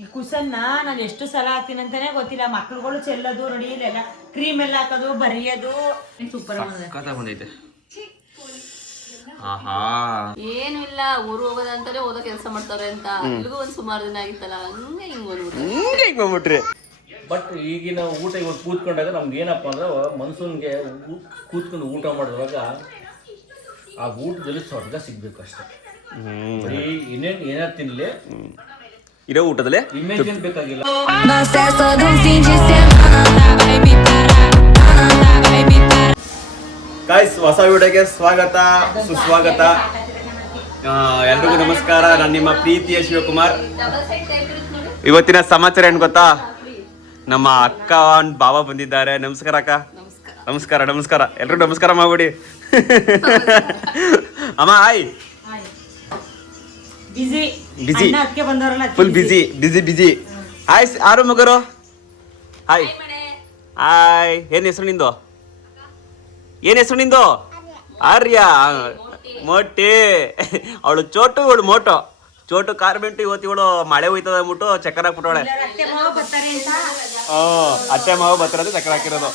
ಈ ಕುಸನ್ನ ನಾನು ಎಷ್ಟು ಸಲ ಹಾಕ್ತೀನಿ ಅಂತಾನೆ ಗೊತ್ತಿಲ್ಲ. ಮಕ್ಳುಗಳು ಚೆಲ್ಲೋದು ನೋಡಿ, ಇಲ್ಲೆಲ್ಲ ಕ್ರೀಮ್ ಎಲ್ಲ ಹಾಕೋದು, ಬರಿಯೋದು. ಸೂಪರ್ ಬಂದೈತೆ. ಆಹಾ, ಏನು ಇಲ್ಲ, ಊರು ಹೋಗೋದಂತಾನೆ ಓದೋ ಕೆಲಸ ಮಾಡ್ತಾರೆ ಅಂತ. ಇಲ್ಲಿಗೂ ಒಂದ್ ಸುಮಾರು ದಿನ ಆಗಿತ್ತಲ್ಲ, ಹಂಗೆ ಹಿಂಗ್ ಬಂದ್ಬಿಟ್ರಿ. ಬಟ್ ಈಗಿನ ಊಟ ಇವತ್ತು ಕೂತ್ಕೊಂಡಾಗ ನಮ್ಗೆ ಏನಪ್ಪ ಅಂದ್ರೆ ಮನ್ಸೂನ್ಗೆ ಕೂತ್ಕೊಂಡು ಊಟ ಮಾಡುವಾಗ ಆ ಊಟದಲ್ಲಿ ಸ್ವರ್ಗ ಸಿಗ್ಬೇಕು ಅಷ್ಟೇ. ಬರೀ ಇನ್ನೇನು ಏನಾರು ತಿನ್ಲಿ, ಇರೋ ಊಟದಲ್ಲೇ ಇನ್ನೇನು ಬೇಕಾಗಿಲ್ಲ. ಗಾಯ್ಸ್, ಹೊಸ ವಿಡಿಯೋಗೆ ಸ್ವಾಗತ ಸುಸ್ವಾಗತ. ಎಲ್ರಿಗೂ ನಮಸ್ಕಾರ. ನಾನು ನಿಮ್ಮ ಪ್ರೀತಿಯ ಶಿವಕುಮಾರ್. ಇವತ್ತಿನ ಸಮಾಚಾರ ಏನು ಗೊತ್ತಾ? ನಮ್ಮ ಅಕ್ಕ ಬಾವ ಬಂದಿದ್ದಾರೆ. ನಮಸ್ಕಾರ ಅಕ್ಕ. ನಮಸ್ಕಾರ ನಮಸ್ಕಾರ. ಎಲ್ರಿಗೂ ನಮಸ್ಕಾರ ಮಾಡ್ಬಿಡಿ. ಅಮ್ಮ ಹಾಯ್. ಬಿಸಿ ಫುಲ್ ಬಿಸಿ ಬಿಸಿ ಬಿಸಿ. ಹಾಯ್ ಆರು ಮಗರು. Hi hi. ಏನ್ ಹೆಸರು ನಿಂದು? ಏನ್ ಹೆಸರು ನಿಂದು? ಆರ್ಯ. ಮೋಟಿ. ಅವಳು ಚೋಟು, ಇವಳು ಮೋಟೋ. ಚೋಟು ಕಾರ್ಮೆಂಟ್. ಇವತ್ತು ಇವಳು ಮಳೆ ಹೋಯ್ತದ ಅಂದ್ಬಿಟ್ಟು ಚಕ್ಕರ್ ಹಾಕ್ಬಿಟ್ಟವಳೆ. ಅತ್ತೆ ಮಾವ ಬರ್ತಾರೆ ಚಕ್ಕರ್ ಹಾಕಿರೋದು.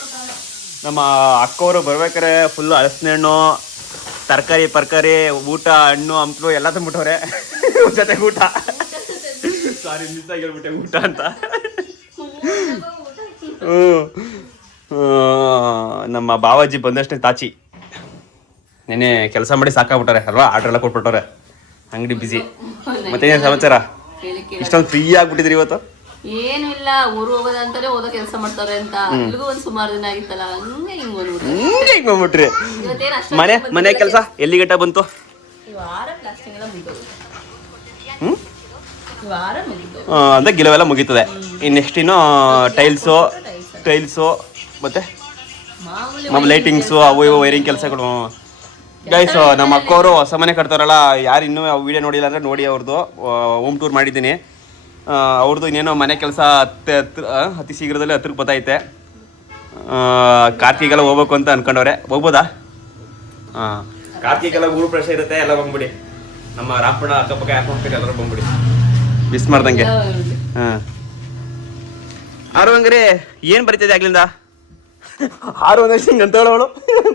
ನಮ್ಮ ಅಕ್ಕವರು ಬರ್ಬೇಕಾರೆ ಫುಲ್ಲು ಹಲಸಿನ ಹಣ್ಣು, ತರಕಾರಿ ಪರ್ಕಾರಿ, ಊಟ, ಹಣ್ಣು, ಹಂಪಲು ಎಲ್ಲ ತಂದ್ಬಿಟ್ಟವ್ರೆ ಜೊತೆಗೆ ಊಟ. ಸಾರಿ, ಮಿಸ್ ಆಗಿ ಹೇಳ್ಬಿಟ್ಟೆ ಊಟ ಅಂತ. ನಮ್ಮ ಬಾವಾಜಿ ಬಂದಷ್ಟೇ ತಾಚಿ. ನೆನೆ ಕೆಲಸ ಮಾಡಿ ಸಾಕಾಗ್ಬಿಟ್ಟಾರೆ ಅಲ್ವಾ? ಆರ್ಡ್ರ್ ಎಲ್ಲ ಕೊಟ್ಬಿಟ್ಟವ್ರೆ. ಅಂಗಡಿ ಬಿಸಿ. ಮತ್ತೇನೇನು ಸಮಾಚಾರ? ಇಷ್ಟೊಂದು ಫ್ರೀ ಆಗ್ಬಿಟ್ಟಿದ್ರಿ ಇವತ್ತು? ಏನು ಇಲ್ಲ, ಊರು ಹೋಗೋದಂತಾನೆ ಓದೋ ಕೆಲಸ ಮಾಡ್ತಾರೆ ಅಂತ. ಇಲ್ಲಿಗೂ ಒಂದ್ ಸುಮಾರು ದಿನ ಆಗಿತ್ತಲ್ಲ, ಹಂಗೆ ಹಿಂಗ್ ಬಂದ್ಬಿಟ್ರಿ. ಮನೆ ಕೆಲಸ ಎಲ್ಲಿ ಗಂಟ ಬಂತು? ಅಂದ್ರೆ ಗಿಲವೆಲ್ಲ ಮುಗೀತದೆ. ಇನ್ನು ನೆಕ್ಸ್ಟ್ ಇನ್ನು ಟೈಲ್ಸು ಮತ್ತೆ ಲೈಟಿಂಗ್ಸು, ಅವು ಇವು ವೈರಿಂಗ್ ಕೆಲಸಗಳು. ಗೈಸ್, ನಮ್ಮ ಅಕ್ಕವರು ಹೊಸ ಮನೆ ಕಟ್ತಾರಲ್ಲ, ಯಾರು ಇನ್ನೂ ವಿಡಿಯೋ ನೋಡಿಲ್ಲ ಅಂದರೆ ನೋಡಿ. ಅವ್ರದ್ದು ಹೋಮ್ ಟೂರ್ ಮಾಡಿದ್ದೀನಿ. ಅವ್ರದ್ದು ಇನ್ನೇನೋ ಮನೆ ಕೆಲಸ ಅತಿ ಶೀಘ್ರದಲ್ಲಿ ಹತ್ರಕ್ಕೆ ಬತ್ತೈತೆ. ಕಾರ್ತಿಗೆಲ್ಲ ಹೋಗ್ಬೇಕು ಅಂತ ಅನ್ಕೊಂಡವ್ರೆ. ಹೋಗ್ಬೋದಾ? ಹಾಂ, ಕಾರ್ತಿಗೆಲ್ಲ ಊರು ಪ್ರವೇಶ ಇರುತ್ತೆ, ಎಲ್ಲ ಬಂದ್ಬಿಡಿ. ನಮ್ಮ ರಾಮಪುಣ ಅಕ್ಕಪಕ್ಕ ಹಾಕೊಂಡ್ಬಿಟ್ಟು ಎಲ್ಲರೂ ಬಂದ್ಬಿಡಿ, ಮಿಸ್ ಮಾಡ್ದಂಗೆ. ಹಾಂ, ಆರು ಹಂಗಾರೆ ಏನು ಬರೀತಿದೆ ಆಗ್ಲಿಂದ? ಆರು ಅಂದ್ರೆ ಹಿಂಗೆ ಅಂತ ಹೇಳೋಳು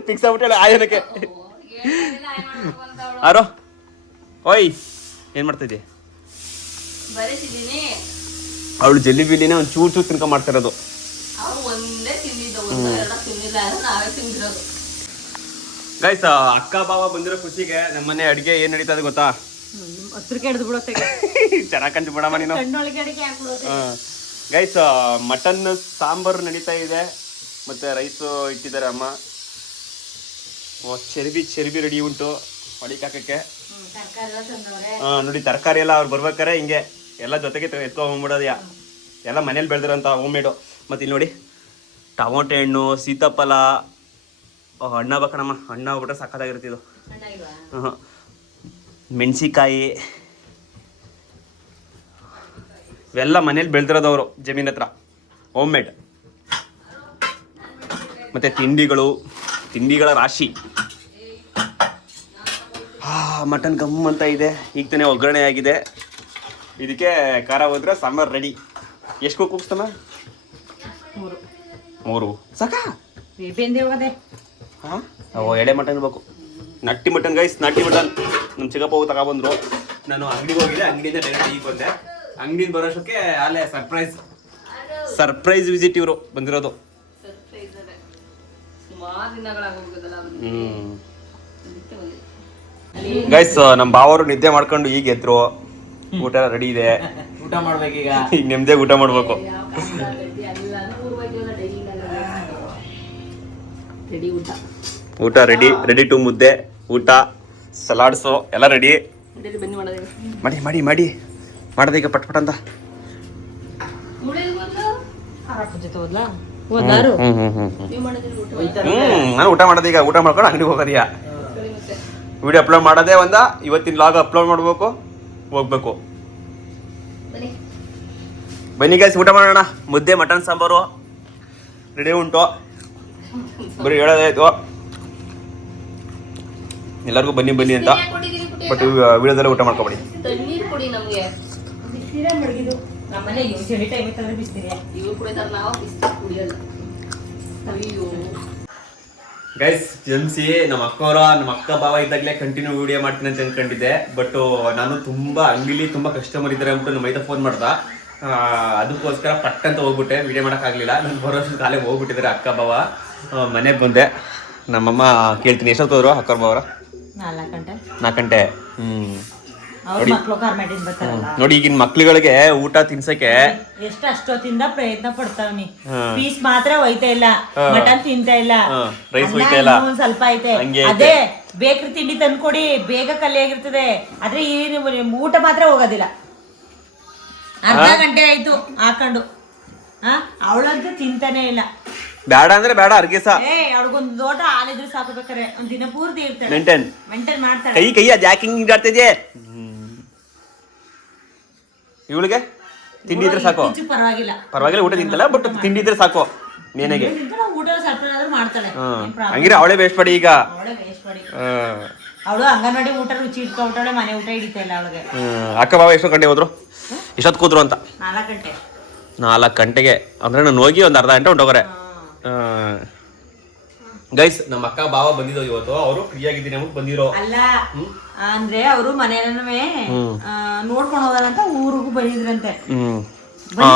ಫಿಕ್ಸ್ ಆಗ್ಬಿಟ್ಟೆ ಆಯನಕ್ಕೆ. ಆರೋ ಓಯ್, ಏನು ಮಾಡ್ತಿದ್ದೆ? ಅವಳು ಜಲ್ಲಿಬಿಲಿನೇ ಒಂದು ಚೂರು ತಿನ್ಕೊಂಡ್ ಮಾಡ್ತಿರೋದು. ಗೈಸ್, ಅಕ್ಕ ಬಾವ ಬಂದಿರೋ ಖುಷಿಗೆ ನಮ್ಮನೆ ಅಡಿಗೆ ಏನ್ ನಡೀತದೆ ಗೊತ್ತಾ? ಚೆನ್ನಾಗ್ ಕಂಡು ಬಿಡಮ್ಮ ನೀನು. ಗೈಸ್, ಮಟನ್ ಸಾಂಬಾರು ನಡೀತಾ ಇದೆ, ಮತ್ತೆ ರೈಸು ಇಟ್ಟಿದ್ದಾರೆ ಅಮ್ಮ. ಚೆರ್ಬಿ ರೆಡಿ ಉಂಟು ಹೊಡಿಕ್ ಹಾಕಕ್ಕೆ. ನೋಡಿ, ತರಕಾರಿ ಎಲ್ಲ ಅವ್ರು ಬರ್ಬೇಕಾರೆ ಹಿಂಗೆ ಎಲ್ಲ ಜೊತೆಗೆ ಎತ್ಕೊಂಡ್ಬಿಡೋದ್ಯಾ. ಎಲ್ಲ ಮನೇಲಿ ಬೆಳೆದಿರೋಂಥ ಹೋಮ್ ಮೇಡು. ಮತ್ತು ಇಲ್ಲಿ ನೋಡಿ, ಟೊಮೊಟೊ ಹಣ್ಣು, ಸೀತಾಫಲ, ಹಣ್ಣು ಬೇಕಣಮ್ಮ. ಹಣ್ಣು ಆಗ್ಬಿಟ್ರೆ ಸಕ್ಕತ್ತಾಗಿರ್ತಿದ್ದು. ಮೆಣಸಿಕಾಯಿ ಇವೆಲ್ಲ ಮನೇಲಿ ಬೆಳೆದಿರೋದವರು ಜಮೀನ್ ಹತ್ರ, ಹೋಮ್ ಮೇಡ್. ಮತ್ತು ತಿಂಡಿಗಳ ರಾಶಿ. ಮಟನ್ ಗಮ್ ಅಂತ ಇದೆ. ಈಗ ತಾನೇ ಒಗ್ಗರಣೆ ಆಗಿದೆ. ಇದಕ್ಕೆ ಖಾರ ಹೋದ್ರೆ ಸಾಂಬಾರು ರೆಡಿ. ಎಷ್ಟು ಕೂಗ್ಸ್ತಮ್ಮ? 3 ಸಾಕಾ? ಹಾಂ, ಎಡೆ ಮಟನ್ ಬೇಕು. Nutty mutton guys, Nutty mutton. ನಮ್ಮ ಚಿಕ್ಕಪ್ಪ ಹೋಗಿ ತಗೊಬಂದ್ರು. ನಾನು ಅಂಗಡಿಗೆ ಹೋಗಿದ್ದೆ, ಅಂಗಡಿಯಿಂದ ಡೈರೆಕ್ಟ್ ಈಗ ಬಂದೆ. ಅಂಗಡಿಯಿಂದ ಬರೋಷ್ಟಕ್ಕೆ ಅಲ್ಲೇ ಸರ್ಪ್ರೈಸ್ ವಿಸಿಟ್ ಇವರು ಬಂದಿರೋದು. ಗೈಸ್, ನಮ್ಮ ಬಾವರು ನಿದ್ದೆ ಮಾಡ್ಕೊಂಡು ಈಗ ಎದ್ರು. ಊಟ ರೆಡಿ ಇದೆ, ಊಟ ಮಾಡ್ಬೇಕೀಗ. ಈಗ ನೆಮ್ಮದಿಯಾಗಿ ಊಟ ಮಾಡ್ಬೇಕು. ಊಟ ರೆಡಿ ಟು ಮುದ್ದೆ, ಊಟ, ಸಲಾಡ್ಸು ಎಲ್ಲ ರೆಡಿ. ಮಾಡಿ ಮಾಡೋದೀಗ ಪಟ್ ಅಂತ. ನಾನು ಊಟ ಮಾಡೋದೀಗ. ಊಟ ಮಾಡ್ಕೊಂಡು ಅಂಗಡಿಗೆ ಹೋಗೋದೀಗ. ವಿಡಿಯೋ ಅಪ್ಲೋಡ್ ಮಾಡೋದೇ ಇವತ್ತಿನ ಲಾಗ್ ಅಪ್ಲೋಡ್ ಮಾಡ್ಬೇಕು, ಹೋಗ್ಬೇಕು. ಬನ್ನಿ ಗೈಸ್, ಊಟ ಮಾಡೋಣ. ಮುದ್ದೆ, ಮಟನ್ ಸಾಂಬಾರು ರೆಡಿ ಉಂಟು. ಬರೀ ಹೇಳೋದಾಯ್ತು ಎಲ್ಲರಿಗೂ ಬನ್ನಿ ಅಂತ. ಬಟ್ ವಿಡಿಯೋದಲ್ಲೇ ಊಟ ಮಾಡ್ಕೊಬೇಡಿ. ನಮ್ಮನೆ ಚಳಿ ಟೈಮ್ ಇತ್ತಂದ್ರೆ ಬಿಸ್ತೀರಿ ಇವ್ರು ಕುಡಿತಾರೆ, ನಾವು ಬಿಸ್ತು ಕುಡಿಯಲ್ಲ. ಅಯ್ಯೋ ಗೈಸ್ ಜನ್ಸಿ ನಮ್ಮ ಅಕ್ಕ ಭಾವ ಇದ್ದಾಗಲೇ ಕಂಟಿನ್ಯೂ ವಿಡಿಯೋ ಮಾಡ್ತೀನಿ ಅಂತ ಅನ್ಕೊಂಡಿದ್ದೆ. ಬಟ್ ನಾನು ತುಂಬಾ ಅಂಗಡಿಲಿ ತುಂಬಾ ಕಸ್ಟಮರ್ ಇದ್ದಾರೆ ಅಂದ್ಬಿಟ್ಟು ನಮ್ಮ ಮೈದ ಫೋನ್ ಮಾಡ್ದ. ಅದಕ್ಕೋಸ್ಕರ ಪಟ್ ಅಂತ ಹೋಗ್ಬಿಟ್ಟೆ, ವಿಡಿಯೋ ಮಾಡೋಕ್ಕಾಗಲಿಲ್ಲ. ನಾನು ಬರೋಷ್ಟು ಕಾಲೇ ಹೋಗ್ಬಿಟ್ಟಿದ್ದಾರೆ ಅಕ್ಕ ಭಾವ. ಮನೆಗೆ ಬಂದೆ. ನಮ್ಮಮ್ಮ ಕೇಳ್ತೀನಿ ಎಷ್ಟೊತ್ತು ಹೋದ್ರು ಅಕ್ಕ ಭಾವರ? 4 ಗಂಟೆ. ನೋಡಿ ಈಗಿನ ಮಕ್ಳುಗಳಿಗೆ ಊಟ ತಿನ್ಸಕ್ಕೆ ಎಷ್ಟು ಅಷ್ಟೊತ್ತಿಂದ ಪ್ರಯತ್ನ ಪಡ್ತಾವ್ನಿ. ಪೀಸ್ ಮಾತ್ರ ಒಯ್ತಾ ಇಲ್ಲ, ಮಟನ್ ತಿಂತಾ ಇಲ್ಲ, ರೈಸ್ ಒಯ್ತಾ ಇಲ್ಲ, ಸ್ವಲ್ಪ ಐತೆ. ಅದೇ ಬೇಕ್ರಿ ತಿಂಡಿ ತಂದ್ಕೊಡಿ, ಬೇಗ ಕಲಿಯಾಗಿರ್ತದೆ. ಆದ್ರೆ ಈ ಊಟ ಮಾತ್ರ ಹೋಗೋದಿಲ್ಲ. ಅರ್ಧ ಗಂಟೆ ಆಯ್ತು ಹಾಕೊಂಡು. ಅವಳಂತೂ ತಿಂತಾನೆ ಇಲ್ಲ. ಬೇಡ ಅಂದ್ರೆ ಬೇಡ ಅರ್ಗೆಸ. ಅವ್ಳಿಗೊಂದು ದೊಡ್ಡ ಹಾಲಿದ್ರೆ ಸಾಕು, ಬೇಕಾರೆ ಒಂದ್ ದಿನ ಪೂರ್ತಿ ಇರ್ತಾಳೆ, ಮೇಂಟೈನ್ ಮಾಡ್ತಾಳೆ. ಕೈ ಅದ್ ಯಾಕೆ ಹಿಂಗ್ ಆಡ್ತಿದ್ಯೆ? ಇವಳಿಗೆ ತಿಂಡಿ ಇದ್ರೆ ಸಾಕು, ಪರವಾಗಿಲ್ಲ ಊಟ ತಿಂತಲ್ಲ, ಬಟ್ ತಿಂಡಿ ಇದ್ರೆ ಸಾಕು. ಮೇನೆಗೆ ಊಟ ಸ್ವಲ್ಪ ಮಾಡ್ತಾಳೆ. ಹಂಗಿರ ಅವಳೇ ಬೇಸ್ಟ್ ಪಡಿ ಈಗ. ಅವಳು ಅಂಗನವಾಡಿ ಊಟ ರುಚಿ ಇಟ್ಕೊಬಿಟ್ಟಾಳೆ, ಮನೆ ಊಟ ಹಿಡಿತಾ ಇಲ್ಲ ಅವಳಿಗೆ. ಅಕ್ಕ ಬಾವ ಎಷ್ಟೋ ಗಂಟೆ ಹೋದ್ರು, ಎಷ್ಟೊತ್ತು ಕೂದ್ರು ಅಂತ? 4 ಗಂಟೆ. 4 ಗಂಟೆಗೆ ಅಂದ್ರೆ ನಾನು ಹೋಗಿ ಒಂದು ಅರ್ಧ ಗಂಟೆ ಹೊಂಟೋಗ್ರೆ. ಗೈಸ್ ನಮ್ಮ ಅಕ್ಕ ಬಾವ ಬಂದಿದ್ದು ಇವತ್ತು. ಅವರು ಫ್ರೀ ಆಗಿದ್ದೀನಿ ಅಂದ್ಬಿಟ್ಟು ಬಂದಿರೋ ಅಲ್ಲ, ಅಂದ್ರೆ ಅವರು ಮನೆಯಲ್ಲೇ ನೋಡ್ಕೊಂಡು ಹೋದಾರಂತ ಊರಿಗೂ ಬಂದಿದ್ರಂತೆ.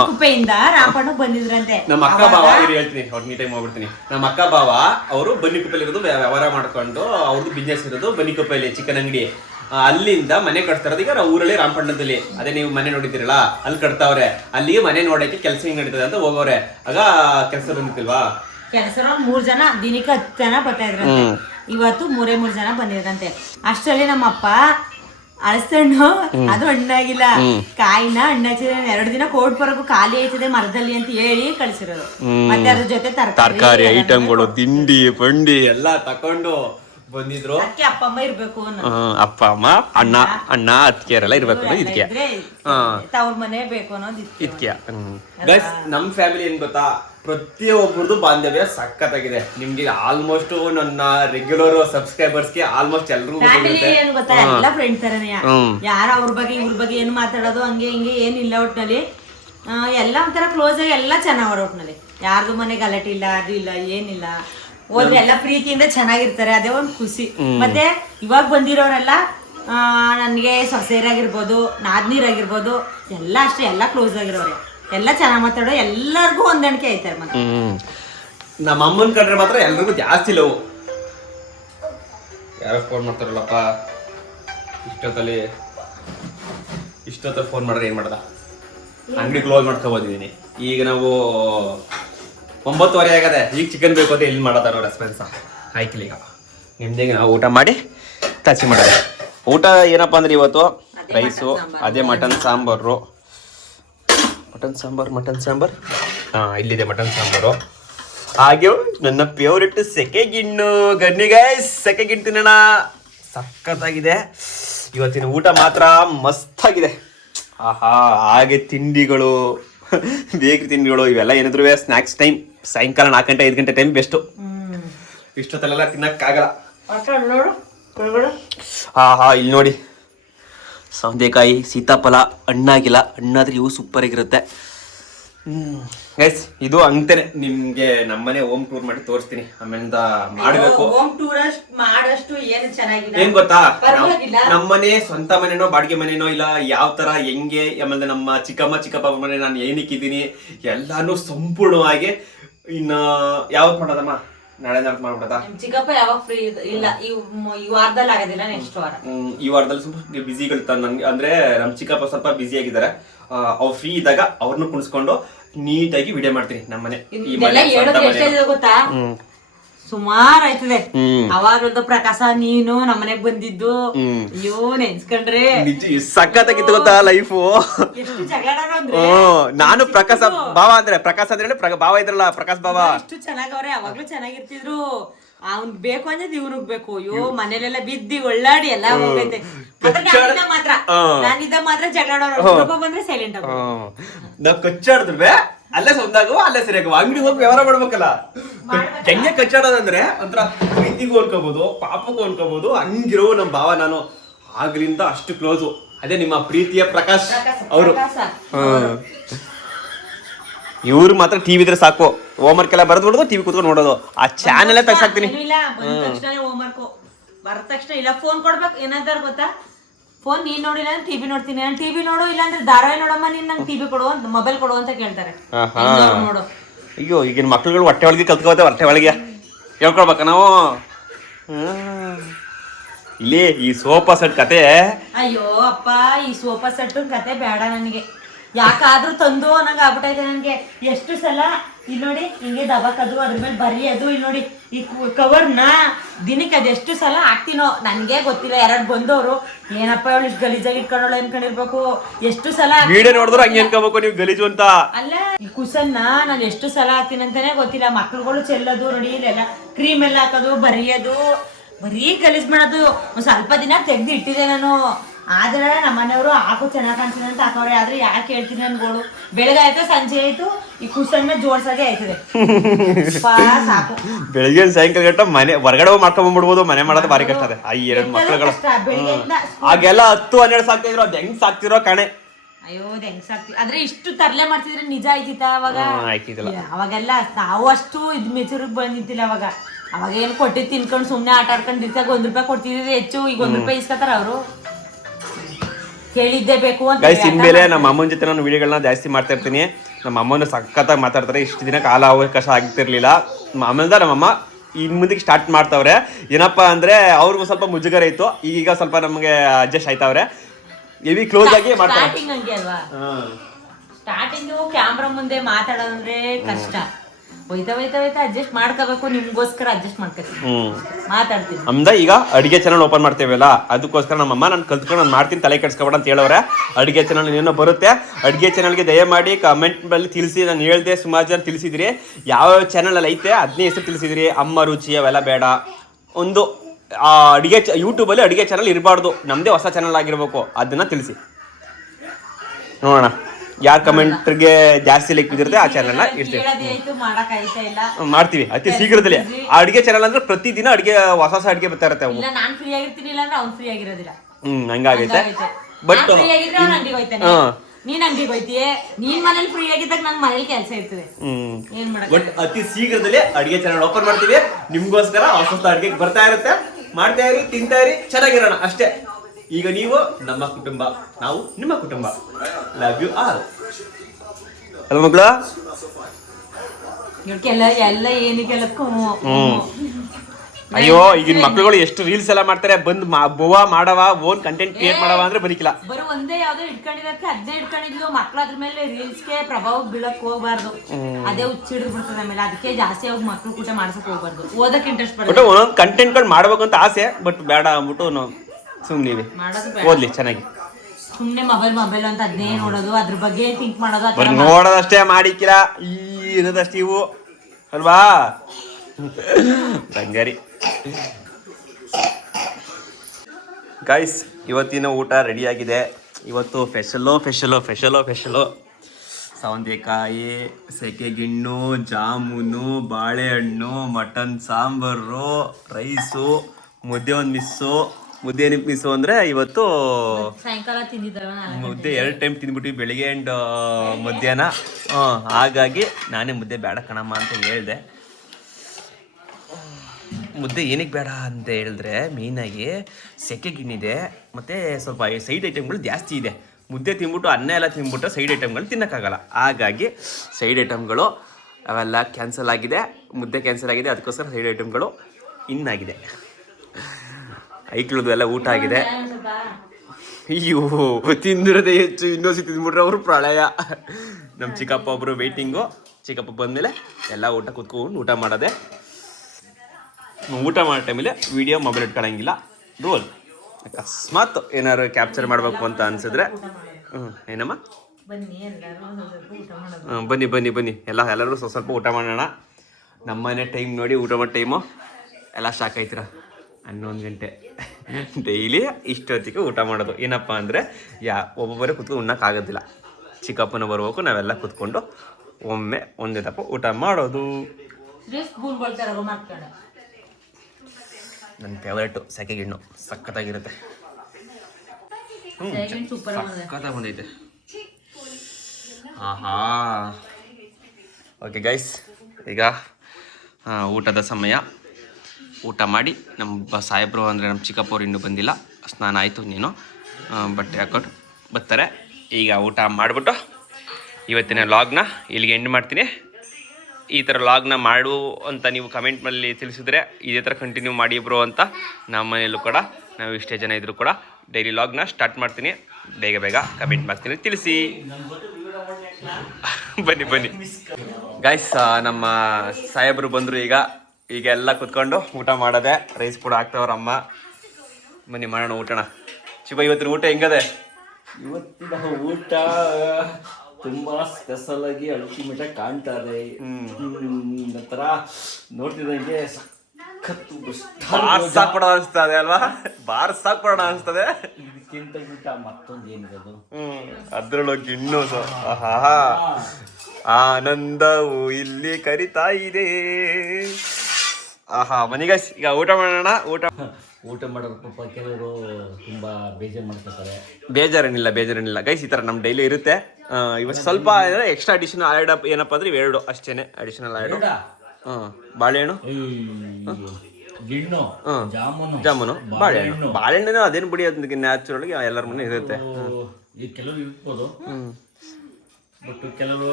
ಕುಪ್ಪೆಯಿಂದ ರಾಮಪಣ್ಣಕ್ಕೆ ಬಂದಿದ್ರಂತೆ. ನಮ್ಮ ಅಕ್ಕ ಬಾವ ಹೇಳ್ತೀನಿ, ಅವ್ರು ನೀಟಾಗಿ ಹೋಗ್ಬಿಡ್ತೀನಿ. ನಮ್ಮ ಅಕ್ಕ ಬಾವ ಅವರು ಬನ್ನಿಕುಪ್ಪೆಯಲ್ಲಿ ಇರೋದು, ವ್ಯವಹಾರ ಮಾಡ್ಕೊಂಡು ಅವ್ರದ್ದು ಬಿಸ್ನೆಸ್ ಇರೋದು ಬನ್ನಿಕುಪ್ಪೆಯಲ್ಲಿ, ಚಿಕನ್ ಅಂಗಡಿ. ಅಲ್ಲಿಂದ ಮನೆ ಕಟ್ತಾ ಇರೋದು ಈಗ ಊರಲ್ಲಿ ರಾಮಪಟ್ಟಣದಲ್ಲಿ. ಅದೇ ನೀವು ಮನೆ ನೋಡಿದಿರಲ್ಲ, ಅಲ್ಲಿ ಕಟ್ತಾವ್ರೆ. ಅಲ್ಲಿಗೆ ಮನೆ ನೋಡಕ್ಕೆ ಕೆಲಸ ಹಿಂಗ್ ನಡೀತದೆ ಅಂತ ಹೋಗೋರೆ. ಆಗ ಕೆಲಸ ಬಂದಿತ್ತಿಲ್ವಾ? ಕೆಲಸ 3 ಜನ, ದಿನಕ್ಕೆ 10 ಜನ ಬರ್ತಾ ಇದ್ರಂತೆ. ಇವತ್ತು 3 ಜನ ಬಂದಿದ್ರಂತೆ. ಅಷ್ಟರಲ್ಲಿ ನಮ್ಮಪ್ಪ ಅಳಸಣ್ಣು ಅದು ಹಣ್ಣಾಗಿಲ್ಲ, ಕಾಯಿನ ಹಣ್ಣಾಚಿದ 2 ದಿನ ಕೋಟ್ಪುರಕ್ಕೂ ಖಾಲಿ ಆಯ್ತದೆ ಮರದಲ್ಲಿ ಅಂತ ಹೇಳಿ ಕಳಿಸಿರೋದು. ಮತ್ತೆ ಅದ್ರ ಜೊತೆ ತರಕಾರಿ ಐಟಮ್ಗಳು, ತಿಂಡಿ ಪಂಡಿ ಎಲ್ಲ ತಕೊಂಡು ಬಂದಿದ್ರು. ಅದಕ್ಕೆ ಅಪ್ಪ ಅಮ್ಮ ಇರ್ಬೇಕು, ಅಪ್ಪ ಅಮ್ಮ ಅಣ್ಣ ಅತ್ತಿಗೆಯರೆಲ್ಲ ಇರ್ಬೇಕು ಅನ್ನೋದು ಇದಕ್ಕೆ. ತವ್ರ ಮನೆ ಬೇಕು ಅನ್ನೋದು ಇದಕ್ಕೆ. ಗೈಸ್ ನಮ್ ಫ್ಯಾಮಿಲಿ ಏನ್ ಗೊತ್ತಾ, ಪ್ರತಿಯೊಬ್ಬರದು ಬಾಂಧವ್ಯ ಸಖತ್ತಾಗಿದೆ. ನಿಮ್ಗೆ ಆಲ್ಮೋಸ್ಟ್ ನನ್ನ ರೆಗ್ಯುಲರ್ ಸಬ್ಸ್ಕ್ರೈಬರ್ಸ್ಗೆ ಆಲ್ಮೋಸ್ಟ್ ಎಲ್ರಿಗೂ ಗೊತ್ತಾ, ಎಲ್ಲ ಫ್ರೆಂಡ್ ತರನೇ. ಯಾರ ಅವ್ರ ಬಗ್ಗೆ ಇವ್ರ ಬಗ್ಗೆ ಏನು ಮಾತಾಡೋದು ಹಂಗೆ ಹಿಂಗೆ ಏನಿಲ್ಲ. ಒಟ್ನಲ್ಲಿ ಎಲ್ಲ ಒಂಥರ ಕ್ಲೋಸ್ ಆಗಿ ಎಲ್ಲ ಚೆನ್ನಾಗ್ ಒಟ್ನಲ್ಲಿ. ಯಾರ್ದು ಮನೆ ಗಲಾಟೆ ಇಲ್ಲ, ಅದು ಇಲ್ಲ, ಏನಿಲ್ಲ. ಹೋದ್ರೆ ಎಲ್ಲ ಪ್ರೀತಿಯಿಂದ ಚೆನ್ನಾಗಿರ್ತಾರೆ, ಅದೇ ಒಂದು ಖುಷಿ. ಮತ್ತೆ ಇವಾಗ ಬಂದಿರೋರೆಲ್ಲ ನನ್ಗೆ ಸೊಸೆಯರಾಗಿರ್ಬೋದು, ನಾದ್ನೀರಾಗಿರ್ಬೋದು, ಎಲ್ಲ ಅಷ್ಟೇ, ಎಲ್ಲ ಕ್ಲೋಸ್ ಆಗಿರೋರೆ, ಎಲ್ಲ ಚೆನ್ನಾಗ್ ಮಾತಾಡೋ, ಎಲ್ಲರಿಗೂ ಹೊಂದಾಣಿಕೆ ಐತಾರೆ. ಮತ್ತೆ ನಮ್ಮ ಅಮ್ಮನ್ ಕಂಡ್ರೆ ಮಾತ್ರ ಎಲ್ರಿಗೂ ಜಾಸ್ತಿ ಲವ್. ಯಾರೋ ಫೋನ್ ಮಾಡ್ತಾರಲ್ಲಪ್ಪ ಇಷ್ಟೊತ್ತಲ್ಲಿ ಫೋನ್ ಮಾಡಿದ್ರೆ ಏನ್ ಮಾಡ್ದ? ಅಂಗಡಿ ಕ್ಲೋಸ್ ಮಾಡ್ಕೊಬೋದಿದ್ದೀನಿ. ಈಗ ನಾವು 9:30 ಆಗದೆ. ಈಗ ಚಿಕನ್ ಬೇಕು ಅಂತ ಎಲ್ಲಿ ಮಾಡತಾರೋ ರೆಸ್ಪಾನ್ಸ ಆಯ್ಕಿಲ್ಲ. ಈಗ ನಿಮ್ದೇಗೆ ನಾವು ಊಟ ಮಾಡಿ ತಚಿ ಮಾಡೋದು. ಊಟ ಏನಪ್ಪ ಅಂದ್ರೆ ಇವತ್ತು ರೈಸು, ಅದೇ ಮಟನ್ ಸಾಂಬಾರು. ಇಲ್ಲಿದೆ ಮಟನ್ ಸಾಂಬಾರು. ಹಾಗೆ ನನ್ನ ಫೇವ್ರೆಟ್ ಸೆಕೆಗಿಣ್ಣು ಗನ್ನಿ ಗೈಸ್. ಸೆಕೆಗಿಣ್ಣು ತಿನ್ನೋಣ, ಸಖತ್ತಾಗಿದೆ ಇವತ್ತಿನ ಊಟ ಮಾತ್ರ ಮಸ್ತಾಗಿದೆ. ಆಹಾ, ಹಾಗೆ ತಿಂಡಿಗಳು, ಬೇಕ್ರಿ ತಿಂಡಿಗಳು ಇವೆಲ್ಲ ಏನಾದ್ರು ಸ್ನಾಕ್ಸ್ ಟೈಮ್ ಸಾಯಂಕಾಲ 4 ಗಂಟೆ 5 ಗಂಟೆ ಟೈಮ್ ಬೆಸ್ಟು. ಇಷ್ಟೊತ್ತಲ್ಲೆಲ್ಲ ತಿನ್ನಕ್ಕಾಗಲ್ಲ. ಆಹಾ, ಇಲ್ಲಿ ನೋಡಿ ಸೌಂದೆಕಾಯಿ, ಸೀತಾಫಲ ಹಣ್ಣಾಗಿಲ್ಲ, ಹಣ್ಣಾದ್ರೆ ಇವು ಸೂಪರ್ ಆಗಿರುತ್ತೆ. ಗೈಸ್ ಇದು ಅಂತಾನೆ ನಿಮ್ಗೆ ನಮ್ಮನೆ ಹೋಮ್ ಟೂರ್ ಮಾಡಿ ತೋರಿಸ್ತೀನಿ. ಆಮೇಲಿಂದ ಮಾಡ್ಬೇಕು. ಹೋಮ್ ಟೂರ್ ಮಾಡಷ್ಟು ಏನು ಚೆನ್ನಾಗಿಲ್ಲ. ಏನ್ ಗೊತ್ತಾ, ನಮ್ಮನೆ ಸ್ವಂತ ಮನೆನೋ ಬಾಡಿಗೆ ಮನೆನೋ ಇಲ್ಲ, ಯಾವ ತರ ಹೆಂಗೆ, ಆಮೇಲೆ ನಮ್ಮ ಚಿಕ್ಕಪ್ಪ ಮನೆ ನಾನು ಏನಿಕ್ಕಿದ್ದೀನಿ ಎಲ್ಲಾನು ಸಂಪೂರ್ಣವಾಗಿ. ಇನ್ನ ಯಾವತ್ ಮಾಡೋದಮ್ಮ? ನಾಳೆ ಮಾಡ್ಬಿಡದ. ಚಿಕ್ಕಪ್ಪ ಯಾವಾಗ ಫ್ರೀ ಇಲ್ಲ, ಈ ವಾರದಲ್ಲಿ ಆಗೋದಿಲ್ಲ, ನೆಕ್ಸ್ಟ್ ವಾರ. ಈ ವಾರದಲ್ಲಿ ಸ್ವಲ್ಪ ಬಿಸಿಗಳು ನನ್ಗೆ, ಅಂದ್ರೆ ನಮ್ ಚಿಕ್ಕಪ್ಪ ಸ್ವಲ್ಪ ಬಿಸಿ ಆಗಿದ್ದಾರೆ. ಅವ್ರು ಫ್ರೀ ಇದ್ದಾಗ ಅವ್ರನ್ನ ಕುಣಿಸ್ಕೊಂಡು ನೀಟಾಗಿ ವಿಡಿಯೋ ಮಾಡ್ತೀನಿ. ನಮ್ಮನೆ ಈ ಮನೆ ಗೊತ್ತಾ, ಸುಮಾರು ಆಯ್ತದೆ. ಅವಾಗದ್ದು ಪ್ರಕಾಶ ನೀನು ನಮ್ಮನೆಗ್ ಬಂದಿದ್ದು, ಅಯ್ಯೋ ನೆನ್ಸ್ಕೊಂಡ್ರೆ ಸಖತ್ತಾಗಿತ್ತು ಗೊತ್ತಾ ಲೈಫು. ಎಷ್ಟು ಜಗಳಾಡೋರು ಅಂದ್ರೆ, ನಾನು ಪ್ರಕಾಶ ಭಾವ ಅಂದ್ರೆ ಭಾವ ಇದ್ರಲ್ಲ, ಪ್ರಕಾಶ್ ಭಾವ ಎಷ್ಟು ಚೆನ್ನಾಗವ್ರೆ. ಅವಾಗ್ಲೂ ಚೆನ್ನಾಗಿರ್ತಿದ್ರು. ಅವ್ನ್ ಬೇಕು ಅಂದ್ರೆ ಇವ್ನಿಗ್ ಬೇಕು. ಅಯ್ಯೋ ಮನೇಲೆಲ್ಲ ಬಿದ್ದಿ ಒಳ್ಳಾಡಿ ಎಲ್ಲ ಹೋಗೈತೆ. ನಾನಿದ್ದ ಮಾತ್ರ ಜಗಳಾಡೋರು, ಬಂದ್ರೆ ಸೈಲೆಂಟ್ ಆಗ. ನಾವ್ ಕಚ್ಚಾಡಿದ್ವಿ ಅಲ್ಲೇ ಸೊಂದಾಗುವ, ಅಲ್ಲೇ ಸರಿಯಾಗುವ. ಅಂಗಡಿ ಹೋಗಿ ವ್ಯವಹಾರ ಮಾಡ್ಬೇಕಲ್ಲ. ಹೆಂಗೆ ಕಚ್ಚಾಡೋದಂದ್ರೆ ಒಂಥರ ಪ್ರೀತಿಗೂ ಅನ್ಕೋಬಹುದು, ಪಾಪಕ್ಕೂ ಅನ್ಕೋಬಹುದು. ಹಂಗಿರೋ ನಮ್ ಭಾವ ನಾನು ಆಗ್ಲಿಂದ ಅಷ್ಟು ಕ್ಲೋಸು. ಅದೇ ನಿಮ್ಮ ಪ್ರೀತಿಯ ಪ್ರಕಾಶ್ ಅವರು. ಪ್ರಕಾಶ. ಇವ್ರು ಮಾತ್ರ ಟಿವಿ ಇದ್ರೆ ಸಾಕು, ಹೋಮ್ವರ್ಕ್ ಎಲ್ಲ ಬರೆದು ಬಿಡೋದು, ಟಿವಿ ಕೂತ್ಕೊಂಡು ನೋಡೋದು. ಆ ಚಾನೆಲ್ ತೆಗ್ಸಾಕ್ತೀನಿ. ಏನೂ ಇಲ್ಲ, ಬಂದ ತಕ್ಷಣ ಹೋಮ್ವರ್ಕ್ ಬರದ ತಕ್ಷಣ ಇಲ್ಲ ಫೋನ್ ಕೊಡ್ಬೇಕು. ಏನಂತಾರ ಗೊತ್ತಾ, ಫೋನ್ ನೀನ್ ನೋಡಿಲ್ಲ ಅಂದ್ರೆ ಟಿವಿ ನೋಡ್ತೀನಿ, ನಾನು ಟಿವಿ ನೋಡು, ಇಲ್ಲ ಅಂದ್ರೆ ಧಾರಾವಾಹಿ ನೋಡಮ್ಮ, ನೀನ್ ನಂಗೆ ಟಿವಿ ಕೊಡು ಅಂತ, ಮೊಬೈಲ್ ಕೊಡು ಅಂತ ಕೇಳ್ತಾರೆ. ನೋಡು ಅಯ್ಯೋ, ಈಗಿನ ಮಕ್ಳುಗಳು ಹೊಟ್ಟೆ ಒಳಗೆ ಕಲ್ತ್ಕೋತೆ, ಹೊಟ್ಟೆ ಒಳಗೆ ಹೇಳ್ಕೊಳ್ಬೇಕ ನಾವು. ಇಲ್ಲಿ ಈ ಸೋಫಾ ಸೆಟ್ ಕತೆ, ಅಯ್ಯೋ ಅಪ್ಪ, ಈ ಸೋಫಾ ಸೆಟ್ ಕತೆ ಬೇಡ ನನಗೆ. ಯಾಕಾದ್ರೂ ತಂದು ಅನ್ನಂಗ ಆಗ್ಬಿಟ್ಟೈತೆ ನನ್ಗೆ. ಎಷ್ಟು ಸಲ ಇಲ್ಲಿ ನೋಡಿ ಹಿಂಗೆ ದಬಾಕದು, ಅದ್ರ ಮೇಲೆ ಬರಿಯೋದು, ಇಲ್ಲಿ ನೋಡಿ ಈ ಕವರ್ನ ದಿನಕ್ಕೆ ಅದೆಷ್ಟು ಸಲ ಹಾಕ್ತೀನೋ ನನ್ಗೆ ಗೊತ್ತಿಲ್ಲ. ಯಾರು ಬಂದವರು ಏನಪ್ಪ ಅವಳು ಇಷ್ಟು ಗಲೀಜಾಗಿ ಇಟ್ಕೊಂಡೋಳು ಅನ್ಕೊಂಡಿರ್ಬೇಕು. ಎಷ್ಟು ಸಲ ವಿಡಿಯೋ ನೋಡಿದ್ರು ಹಂಗೆ ಅನ್ಕೋಬೇಕು ನೀವು ಗಲೀಜು ಅಂತ. ಅಲ್ಲ, ಈ ಕುಸನ್ನ ನಾನು ಎಷ್ಟು ಸಲ ಹಾಕ್ತೀನಿ ಅಂತಾನೆ ಗೊತ್ತಿಲ್ಲ. ಮಕ್ಳುಗಳು ಚೆಲ್ಲೋದು ನೋಡಿ, ಇಲ್ಲೆಲ್ಲ ಕ್ರೀಮ್ ಎಲ್ಲ ಹಾಕೋದು, ಬರಿಯೋದು, ಬರೀ ಗಲೀಜ್ ಮಾಡೋದು. ಒಂದ್ ಸ್ವಲ್ಪ ದಿನ ತೆಗ್ದು ಇಟ್ಟಿದೆ ನಾನು. ಆದ್ರೆ ನಮ್ಮ ಮನೆಯವರು ಹಾಕು ಚೆನ್ನಾಗಿ ಕಾಣಿಸಿದೆ ಅಂತ ಹಾಕವ್ರೆ. ಆದ್ರೆ ಯಾಕೆ ಹೇಳ್ತೀನಿ ನನ್ಗಳು, ಬೆಳಗ್ಗೆ ಆಯ್ತು ಸಂಜೆ ಆಯ್ತು ಈ ಕುಸನ್ನ ಜೋಡ್ಸೋದೇ ಆಯ್ತದೆ. ಸಾಕು, ಬೆಳಿಗ್ಗೆ ಸಾಯಂಕಾಲ ಗಂಟ ಮನೆ ಹೊರಗಡೆ ಮಾಡ್ಕೊಂಡ್ಬಿಡ್ಬೋದು, ಮನೆ ಮಾಡೋದು ಭಾರಿ ಕಷ್ಟ ಅದೇ. ಆ 2 ಮಕ್ಳುಗಳು ಆಗೆಲ್ಲ 10-12 ಸಾಕ್ತಿದ್ರು, ಅದ್ ಹೆಂಗ್ ಸಾಕ್ತಿರೋ ಕಾಣೆ. ಅಯ್ಯೋ ಹೆಂಗ್ ಸಾಕ್ತಿ. ಆದ್ರೆ ಇಷ್ಟು ತರ್ಲೆ ಮಾಡ್ತಿದ್ರೆ ನಿಜ ಆಯ್ತಿತ್ತ ಅವಾಗ? ಅವಾಗೆಲ್ಲ ನಾವು ಅಷ್ಟು ಮೆಚೂರಿಗೆ ಬಂದಿದ್ದಿಲ್ಲ ಅವಾಗ. ಅವಾಗ ಏನ್ ಕೊಟ್ಟಿದ್ ತಿನ್ಕೊಂಡು ಸುಮ್ನೆ ಆಟ ಆಡ್ಕೊಂಡು ದಿವಸ ₹1 ಕೊಡ್ತಿದ್ರೆ ಹೆಚ್ಚು. ಈಗ ₹1 ಇಸ್ಕೊತಾರ ಅವರು, ಕೇಳಿದ್ದೇ ಬೇಕು ಅಂತ. ಇನ್ಮೇಲೆ ನಮ್ಮ ಅಮ್ಮನ ಜೊತೆ ನಾನು ವಿಡಿಯೋಗಳನ್ನ ಜಾಸ್ತಿ ಮಾಡ್ತಾ ಇರ್ತೀನಿ. ನಮ್ಮ ಅಮ್ಮನ ಸಖತ್ತಾಗಿ ಮಾತಾಡ್ತಾರೆ. ಇಷ್ಟು ದಿನ ಕಾಲ ಅವಕಾಶ ಆಗ್ತಿರ್ಲಿಲ್ಲ. ಆಮೇಲೆ ನಮ್ಮಮ್ಮ ಇನ್ ಮುಂದಕ್ಕೆ ಸ್ಟಾರ್ಟ್ ಮಾಡ್ತಾವ್ರೆ. ಏನಪ್ಪಾ ಅಂದ್ರೆ ಅವ್ರಿಗೂ ಸ್ವಲ್ಪ ಮುಜುಗರ ಇತ್ತು, ಈಗ ಸ್ವಲ್ಪ ನಮಗೆ ಅಡ್ಜಸ್ಟ್ ಆಯ್ತಾವ್ರೆ. ಹೆವಿ ಕ್ಲೋಸ್ ಆಗಿ ಮಾಡ್ತಾರೆ. ಸ್ಟಾರ್ಟಿಂಗ್ ಹಂಗೆ ಅಲ್ವಾ, ಸ್ಟಾರ್ಟಿಂಗು ಕ್ಯಾಮ್ರಾ ಮುಂದೆ ಮಾತಾಡೋದಂದ್ರೆ ಕಷ್ಟ. ಹೋಯ್ತಾ ಹೋಯ್ತಾ ಹೋಯ್ತಾ ಅಡ್ಜಸ್ಟ್ ಮಾಡ್ಕೋಬೇಕು. ನಿಮ್ಗೋಸ್ಕರ ಅಡ್ಜಸ್ಟ್ ಮಾಡ್ಕೊತೀನಿ, ಮಾತಾಡ್ತೀನಿ. ನಮ್ದ ಈಗ ಅಡಿಗೆ ಚಾನಲ್ ಓಪನ್ ಮಾಡ್ತೇವಲ್ಲ, ಅದಕ್ಕೋಸ್ಕರ ನಮ್ಮಮ್ಮ ನಾನು ಕಲ್ತ್ಕೊಂಡು ನಾನು ಮಾಡ್ತೀನಿ, ತಲೆ ಕೆಡ್ಸ್ಕೊಬೇಡ ಅಂತ ಹೇಳವ್ರೆ. ಅಡಿಗೆ ಚಾನಲ್ ಏನೋ ಬರುತ್ತೆ, ಅಡಿಗೆ ಚಾನಲ್ಗೆ ದಯಮಾಡಿ ಕಮೆಂಟ್ ಬಲ್ಲಿ ತಿಳಿಸಿ. ನಾನು ಹೇಳ್ದೆ, ಸುಮಾರು ಜನ ತಿಳಿಸಿದ್ರಿ. ಯಾವ್ಯಾವ ಚಾನಲ್ ಅಲ್ಲಿ ಐತೆ ಅದನ್ನೇ ಹೆಸರು ತಿಳಿಸಿದ್ರಿ. ಅಮ್ಮ ರುಚಿ ಅವೆಲ್ಲ ಬೇಡ. ಒಂದು ಅಡಿಗೆ ಯೂಟ್ಯೂಬಲ್ಲಿ ಅಡಿಗೆ ಚಾನಲ್ ಇರಬಾರ್ದು, ನಮ್ಮದೇ ಹೊಸ ಚಾನಲ್ ಆಗಿರ್ಬೇಕು. ಅದನ್ನ ತಿಳಿಸಿ ನೋಡೋಣ. ಯಾರ ಕಮೆಂಟ್ಗೆ ಜಾಸ್ತಿ ಲೈಕ್ ಬಿದ್ದಿರುತ್ತೆ ಆ ಚಾನಲ್ನ ಇಡ್ತೀವಿ, ಮಾಡ್ತೀವಿ ಅತಿ ಶೀಘ್ರದಲ್ಲೇ. ಆ ಅಡಿಗೆ ಚಾನಲ್ ಅಂದ್ರೆ ಪ್ರತಿದಿನ ಅಡಿಗೆ ಹೊಸ ಹೊಸ ಅಡಿಗೆ ಬರ್ತಾ ಇರುತ್ತೆ. ನಾನು ಫ್ರೀ ಆಗಿರ್ತೀನಿ, ಇಲ್ಲ ಅಂದ್ರೆ ಅವ್ನು ಫ್ರೀ ಆಗಿರೋದಿಲ್ಲ. ಹಂಗಾಗೈತೆ. ಬಟ್ ನೀನ್ ಅಂಗಡಿಗೆ ಹೋಯ್ತೀಯ, ನೀನ್ ಮನೇಲಿ ಫ್ರೀ ಆಗಿದ್ದಾಗ ನನ್ ಮನೇಲಿ ಕೆಲಸ ಇರ್ತದೆ. ಏನ್ ಮಾಡೋದು. ಬಟ್ ಅತಿ ಶೀಘ್ರದಲ್ಲೇ ಅಡಿಗೆ ಚಾನಲ್ ಓಪನ್ ಮಾಡ್ತೀವಿ ನಿಮ್ಗೋಸ್ಕರ. ಹೊಸ ಹೊಸ ಅಡಿಗೆ ಬರ್ತಾ ಇರುತ್ತೆ, ಮಾಡ್ತಾ ಇರಿ, ತಿಂತಾ ಇರಿ, ಚೆನ್ನಾಗಿರೋಣ ಅಷ್ಟೇ. ಈಗ ನೀವು ನಮ್ಮ ಕುಟುಂಬ, ನಾವು ನಿಮ್ಮ ಕುಟುಂಬ. Love you all. ಅಲ್ಲ ಮಕ್ಕಳ, ಎಲ್ಲ ಏನಕ್ಕೆಲ್ಲಕ್ಕೂ. ಅಯ್ಯೋ, ಈಗಿನ ಮಕ್ಕಳುಗಳು ಎಷ್ಟು ರೀಲ್ಸ್ ಎಲ್ಲ ಮಾಡ್ತಾರೆ. ಬಂದ್ ಬೋವಾ ಮಾಡವ, ಓನ್ ಕಂಟೆಂಟ್ ಕ್ರಿಯೇಟ್ ಮಾಡವ ಅಂದ್ರೆ ಬರೀಕಿಲ್ಲ. ಬರೀ ಒಂದೇ ಯಾವ್ದೋ ಇಟ್ಕೊಂಡಿರಕ್ಕೆ ಅದನ್ನೇ ಇಟ್ಕೊಂಡಿದ್ಲು. ಮಕ್ಳು ಅದ್ರ ಮೇಲೆ ರೀಲ್ಸ್ಗೆ ಪ್ರಭಾವ ಬೀಳಕ್ ಹೋಗ್ಬಾರ್ದು, ಅದೇ ಹುಚ್ಚಿಡಿದ್ ಬಿಡ್ತದೆ ಆಮೇಲೆ. ಅದಕ್ಕೆ ಜಾಸ್ತಿ ಅವ್ರು ಮಕ್ಳು ಕೂಟ ಮಾಡ್ಸಕ್ ಹೋಗ್ಬಾರ್ದು, ಓದಕ್ ಇಂಟ್ರೆಸ್ಟ್ ಬರುತ್ತೆ. ಒಂದೊಂದು ಕಂಟೆಂಟ್ ಗಳು ಮಾಡ್ಬೇಕು ಅಂತ ಆಸೆ, ಬಟ್ ಬೇಡ ಅಂದ್ಬಿಟ್ಟು ಸುಮ್ನೆ ಓದ್ಲಿ ಚೆನ್ನಾಗಿ. ಸುಮ್ನೆ ಮೊಬೈಲ್ ಅಂತ ಅದನ್ನೇ ನೋಡೋದು, ಅದ್ರ ಬಗ್ಗೆ ಥಿಂಕ್ ಮಾಡೋದು, ನೋಡೋದಷ್ಟೇ ಮಾಡಿಕ್ಕಿಲ್ಲ ಏನದಷ್ಟೇ ಇವು ಅಲ್ವಾ ರಂಗಾರಿ. ಗೈಸ್, ಇವತ್ತಿನ ಊಟ ರೆಡಿ ಆಗಿದೆ. ಇವತ್ತು ಫೆಷಲು ಸೌಂದೆಕಾಯಿ, ಸೆಕೆಗಿಣ್ಣು, ಜಾಮೂನು, ಬಾಳೆಹಣ್ಣು, ಮಟನ್ ಸಾಂಬಾರು, ರೈಸು, ಮುದ್ದೆ ಒಂದು ಮಿಸ್ಸು. ಮುದ್ದೆ ಏನಕ್ಕೆ ಮಿಸ್ಸು ಅಂದರೆ ಇವತ್ತು ಸಾಯಂಕಾಲ ಮುದ್ದೆ 2 ಟೈಮ್ ತಿಂದ್ಬಿಟ್ಟು, ಬೆಳಿಗ್ಗೆ ಆ್ಯಂಡ್ ಮಧ್ಯಾಹ್ನ. ಹಾಗಾಗಿ ನಾನೇ ಮುದ್ದೆ ಬೇಡ ಕಣಮ್ಮ ಅಂತ ಹೇಳಿದೆ. ಮುದ್ದೆ ಏನಕ್ಕೆ ಬೇಡ ಅಂತ ಹೇಳಿದ್ರೆ, ಮೇಯ್ನಾಗಿ ಸೆಕೆಗಿಣ್ಣಿದೆ ಮತ್ತು ಸ್ವಲ್ಪ ಸೈಡ್ ಐಟಮ್ಗಳು ಜಾಸ್ತಿ ಇದೆ. ಮುದ್ದೆ ತಿಂದ್ಬಿಟ್ಟು ಅನ್ನ ಎಲ್ಲ ತಿಂದ್ಬಿಟ್ಟು ಸೈಡ್ ಐಟಮ್ಗಳು ತಿನ್ನೋಕ್ಕಾಗಲ್ಲ. ಹಾಗಾಗಿ ಸೈಡ್ ಐಟಮ್ಗಳು ಅವೆಲ್ಲ ಕ್ಯಾನ್ಸಲ್ ಆಗಿದೆ, ಮುದ್ದೆ ಕ್ಯಾನ್ಸಲ್ ಆಗಿದೆ. ಅದಕ್ಕೋಸ್ಕರ ಸೈಡ್ ಐಟಮ್ಗಳು ಇನ್ನಾಗಿದೆ. ಐಕ್ಳದು ಎಲ್ಲ ಊಟ ಆಗಿದೆ. ಅಯ್ಯೋ, ತಿಂದಿರೋದೇ ಹೆಚ್ಚು, ಇನ್ನೊಂದು ತಿಂದ್ಬಿಟ್ರೆ ಅವರು ಪ್ರಳಯ. ನಮ್ಮ ಚಿಕ್ಕಪ್ಪ ಒಬ್ಬರು ವೆಯ್ಟಿಂಗು. ಚಿಕ್ಕಪ್ಪ ಬಂದಮೇಲೆ ಎಲ್ಲ ಊಟ ಕೂತ್ಕೊಂಡು ಊಟ ಮಾಡೋದೆ. ಊಟ ಮಾಡೋ ಟೈಮಲ್ಲಿ ವಿಡಿಯೋ ಮೊಬೈಲ್ ಇಟ್ಕೊಳ್ಳೋಂಗಿಲ್ಲ, ರೂಲ್. ಅಕಸ್ಮಾತ್ ಏನಾದ್ರು ಕ್ಯಾಪ್ಚರ್ ಮಾಡಬೇಕು ಅಂತ ಅನಿಸಿದ್ರೆ ಏನಮ್ಮ ಬನ್ನಿ ಎಲ್ಲರೂ ಸ್ವಲ್ಪ ಊಟ ಮಾಡೋಣ. ನಮ್ಮನೆ ಟೈಮ್ ನೋಡಿ ಊಟ ಮಾಡೋ ಟೈಮು ಎಲ್ಲ ಸ್ಟಾಕ್ ಆಯ್ತೀರ 11 ಗಂಟೆ. ಡೈಲಿ ಇಷ್ಟೊತ್ತಿಗೆ ಊಟ ಮಾಡೋದು. ಏನಪ್ಪ ಅಂದರೆ ಒಬ್ಬೊಬ್ಬರೇ ಕುತ್ಕೊಂಡು ಉಣ್ಣಕ್ಕಾಗೋದಿಲ್ಲ. ಚಿಕ್ಕಪ್ಪನ ಬರ್ಬೇಕು, ನಾವೆಲ್ಲ ಕುತ್ಕೊಂಡು ಒಮ್ಮೆ ಒಂದೇ ದಪ್ಪ ಊಟ ಮಾಡೋದು. ನನ್ನ ಫೇವ್ರೇಟು ಸೆಕೆಗಿಣ್ಣು, ಸಖತ್ತಾಗಿರುತ್ತೆ. ಸೆಕೆಂಡ್ ಸೂಪರ್ ಸಖತ್ತಾಗಿ ಬಂದೈತೆ. ಆಹಾ. ಓಕೆ ಗೈಸ್, ಈಗ ಊಟದ ಸಮಯ. ಊಟ ಮಾಡಿ ನಮ್ಮ ಸಾಹೇಬ್ರು ಅಂದರೆ ನಮ್ಮ ಚಿಕ್ಕಪ್ಪವ್ರು ಇನ್ನೂ ಬಂದಿಲ್ಲ. ಸ್ನಾನ ಆಯಿತು, ನೀನು ಬಟ್ಟೆ ಹಾಕೊಂಡು ಬರ್ತಾರೆ. ಈಗ ಊಟ ಮಾಡಿಬಿಟ್ಟು ಇವತ್ತಿನ ಲಾಗ್ನ ಇಲ್ಲಿಗೆ ಎಂಡ್ ಮಾಡ್ತೀನಿ. ಈ ಥರ ಲಾಗ್ನ ಮಾಡು ಅಂತ ನೀವು ಕಮೆಂಟ್ನಲ್ಲಿ ತಿಳಿಸಿದ್ರೆ ಇದೇ ಥರ ಕಂಟಿನ್ಯೂ ಮಾಡಿ ಬ್ರೋ ಅಂತ ನಮ್ಮ ಮನೆಯಲ್ಲೂ ಕೂಡ ನಾವು ಇಷ್ಟೇ ಜನ ಇದ್ದರೂ ಕೂಡ ಡೈಲಿ ಲಾಗ್ನ ಸ್ಟಾರ್ಟ್ ಮಾಡ್ತೀನಿ. ಬೇಗ ಬೇಗ ಕಮೆಂಟ್ ಮಾಡ್ತೀನಿ, ತಿಳಿಸಿ. ಬನ್ನಿ ಗೈಸ್, ನಮ್ಮ ಸಾಹೇಬರು ಬಂದರು. ಈಗ ಎಲ್ಲ ಕುತ್ಕೊಂಡು ಊಟ ಮಾಡೋದೆ. ರೈಸ್ ಕೂಡ ಹಾಕ್ತವ್ರ ಅಮ್ಮ. ಬನ್ನಿ ಮಾಡೋಣ ಊಟನ. ಚಿಬ್ಬ, ಇವತ್ತಿನ ಊಟ ಹೆಂಗದೆ? ಇವತ್ತಿನ ಊಟ ತುಂಬಾ ಸ್ಪೆಷಲ್ ಆಗಿ ಅಲ್ಟಿಮೇಟ್ ಆಗಿ ಕಾಣ್ತಾರೆ. ನಂತರ ನೋಡ್ತಿದ್ದಂಗೆ ಸಖತ್ತು ಬಾರ್ಸಾಕ್ಬಿಡೋಣ ಅನಿಸ್ತದೆ ಅಲ್ವಾ? ಬಾರ್ಸಾಕ್ಬಿಡೋಣ ಅನಿಸ್ತದೆ. ಇದಕ್ಕಿಂತ ಊಟ ಮತ್ತೊಂದು ಏನಿರೋದು? ಅದ್ರೊಳಗೆ ಇನ್ನೂ ಆನಂದವು ಇಲ್ಲಿ ಕರಿತಾ ಇದೆ. ಆಹಾ, ಮನಿಗ ಈಗ ಊಟ ಮಾಡೋಣ. ಊಟ ಮಾಡೋರು ಪಾಪ ಕೆಲವರು ತುಂಬಾ ಬೇಜಾರೇನಿಲ್ಲ ಗೈಸ್. ಈ ಥರ ನಮ್ಮ ಡೈಲಿ ಇರುತ್ತೆ. ಇವತ್ತು ಸ್ವಲ್ಪ ಎಕ್ಸ್ಟ್ರಾ ಅಡಿಷನಲ್ ಆ್ಯಡ್ ಏನಪ್ಪ ಅಂದ್ರೆ ಇವೆರಡು ಅಷ್ಟೇನೆ ಅಡಿಷನಲ್ ಆ್ಯಡು. ಬಾಳೆಹಣ್ಣು, ಜಾಮೂನು, ಬಾಳೆಹಣ್ಣು ಅದೇನು ಬಿಡಿ, ಅದಕ್ಕೆ ನ್ಯಾಚುರಲ್ ಆಗಿ ಎಲ್ಲರ ಮನೆ ಇರುತ್ತೆ. ಕೆಲವರು ಇರ್ಬೋದು, ಬಟ್ ಕೆಲವರು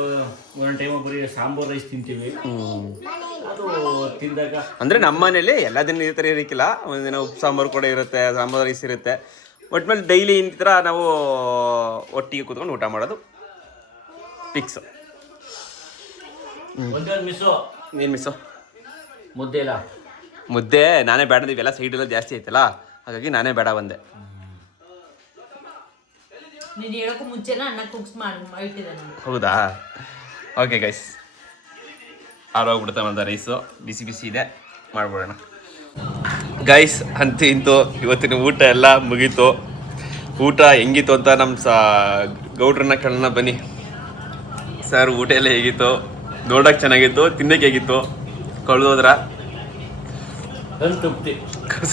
ಒಂದೊಂದು ಟೈಮ್ ಬರೀ ಸಾಂಬಾರ್ ರೈಸ್ ತಿಂತೀವಿ. ಅದು ತಿಂದಾಗ ಅಂದರೆ ನಮ್ಮ ಮನೇಲಿ ಎಲ್ಲ ದಿನ ಈ ಥರ ಇರಕ್ಕಿಲ್ಲ. ಒಂದಿನ ಉಪ್ಪು ಸಾಂಬಾರು ಕೂಡ ಇರುತ್ತೆ, ಸಾಂಬಾರು ರೈಸ್ ಇರುತ್ತೆ. ಒಟ್ಮೇಲೆ ಡೈಲಿ ಈ ಥರ ನಾವು ಒಟ್ಟಿಗೆ ಕೂತ್ಕೊಂಡು ಊಟ ಮಾಡೋದು ಫಿಕ್ಸ್. ಏನು ಮಿಸ್ಸು? ಮುದ್ದೆ ನಾನೇ ಬೇಡ. ಇವೆಲ್ಲ ಸೈಡೆಲ್ಲ ಜಾಸ್ತಿ ಐತಲ್ಲ, ಹಾಗಾಗಿ ನಾನೇ ಬೇಡ ಬಂದೆ. ಹೌದಾ? ಓಕೆ ಗೈಸ್, ಆರೋಗ್ಬಿಡುತ್ತೆ ಒಂದು ರೈಸು. ಬಿಸಿ ಇದೆ, ಮಾಡ್ಬಿಡೋಣ ಗೈಸ್. ಅಂತೂ ಇಂತೂ ಇವತ್ತಿನ ಊಟ ಎಲ್ಲ ಮುಗೀತು. ಊಟ ಹೆಂಗಿತ್ತು ಅಂತ ನಮ್ಮ ಗೌಡ್ರನ್ನ ಕೇಳೋಣ ಬನ್ನಿ. ಸರ್, ಊಟ ಎಲ್ಲ ಹೇಗಿತ್ತು? ನೋಡೋಕೆ ಚೆನ್ನಾಗಿತ್ತು, ತಿನ್ನಕ್ಕೆ ಹೇಗಿತ್ತು? ಕಳೆದೋದ್ರ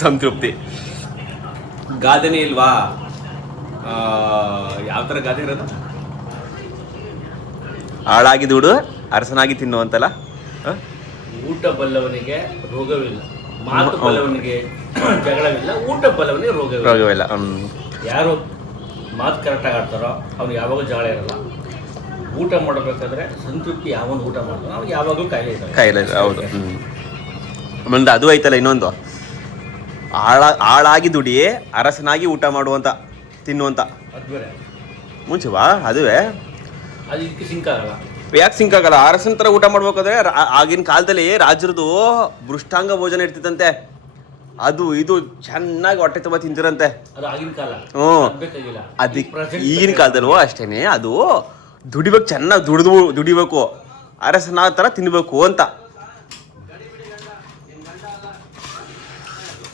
ಸಂತೃಪ್ತಿ. ಗಾದೆನೇ ಇಲ್ವಾ? ಯಾವ ಥರ ಗಾದೆ ಇರೋದು? ಹಾಳಾಗಿ ದುಡು ಅರಸನಾಗಿ ತಿನ್ನು ಅಂತಲ್ಲ. ಊಟ ಬಲ್ಲವನಿಗೆ ರೋಗವಿಲ್ಲ, ಮಾತು ಬಲ್ಲವನಿಗೆ ಜಗಳವಿಲ್ಲ, ಊಟ ಬಲ್ಲವನಿಗೆ ರೋಗವಿಲ್ಲ. ಯಾರು ಮಾತು ಕರೆಕ್ಟಾಗಿ ಆಡ್ತಾರೋ ಅವ್ನಿಗೆ ಯಾವಾಗೂ ಜಗಳ ಇರಲ್ಲ. ಊಟ ಮಾಡಬೇಕಾದ್ರೆ ಸಂತೃಪ್ತಿ ಯಾವನು ಊಟ ಮಾಡ್ತಾನೋ ಅವ್ನು ಯಾವಾಗಲೂ ಕಾಯಿಲೆ. ಹೌದು. ಮುಂದೆ ಅದು ಐತಲ್ಲ ಇನ್ನೊಂದು, ಹಾಳಾಗಿ ದುಡಿ ಅರಸನಾಗಿ ಊಟ ಮಾಡುವಂತ ತಿನ್ನುವಂತ. ಮುಂಚೆವಾ ಅದುವೇ ಅದು ಇದಕ್ಕೆ ಸಿಂಕ್ ಆಗಲ್ಲ. ಯಾಕೆ ಸಿಂಕ್ ಆಗಲ್ಲ? ಅರಸನ ಥರ ಊಟ ಮಾಡ್ಬೇಕಾದ್ರೆ ಆಗಿನ ಕಾಲದಲ್ಲಿ ರಾಜರದು ಮೃಷ್ಟಾಂಗ ಭೋಜನ ಇರ್ತಿತ್ತಂತೆ. ಅದು ಇದು ಚೆನ್ನಾಗಿ ಹೊಟ್ಟೆ ತುಂಬ ತಿಂತಿರಂತೆ. ಅದು ಆಗಿನ ಕಾಲ. ಅದಕ್ಕೆ ಈಗಿನ ಕಾಲದಲ್ಲೂ ಅಷ್ಟೇನೆ. ಅದು ದುಡಿಬೇಕು, ಚೆನ್ನಾಗಿ ದುಡಿಬೇಕು, ಅರಸನ ಥರ ತಿನ್ಬೇಕು ಅಂತ.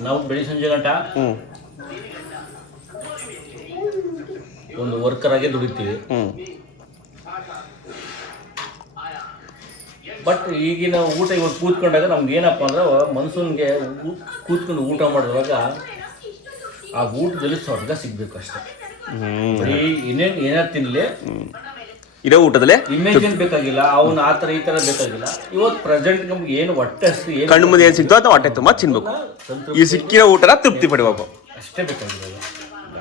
ನಾವು ಬೆಳಿ ಸಂಜೆ ಗಂಟ ಒಂದು ವರ್ಕರ್ ಆಗಿ ದುಡಿತೀವಿ. ಬಟ್ ಈಗಿನ ಊಟ ಇವತ್ತು ಕೂತ್ಕೊಂಡಾಗ ನಮ್ಗೆ ಏನಪ್ಪ ಅಂದ್ರೆ ಮನ್ಸೂನ್ಗೆ ಕೂತ್ಕೊಂಡು ಊಟ ಮಾಡಿದಾಗ ಆ ಊಟದಲ್ಲಿ ಸ್ವರ್ಗ ಸಿಗ್ಬೇಕು ಅಷ್ಟೇ. ಏನಾರು ತಿನ್ಲಿ, ಇರೋ ಊಟದಲ್ಲೇ ಇಮೇಜ್ ಬೇಕಾಗಿಲ್ಲ, ಅವನು ಆ ಥರ ಈ ಥರ ಬೇಕಾಗಿಲ್ಲ. ಇವತ್ತು ಪ್ರೆಸೆಂಟ್ ನಮ್ಗೆ ಏನು ಹೊಟ್ಟೆ ಅಷ್ಟು ಕಣ್ಣು ಮುಂದೆ ಏನು ಸಿಗ್ತೋ ಅಥವಾ ಹೊಟ್ಟೆ ತುಂಬ ತಿನ್ಬೇಕು. ಈ ಸಿಕ್ಕಿರೋ ಊಟನ ತೃಪ್ತಿ ಪಡಿಬೇಕು ಅಷ್ಟೇ ಬೇಕಾಗಿಲ್ಲ.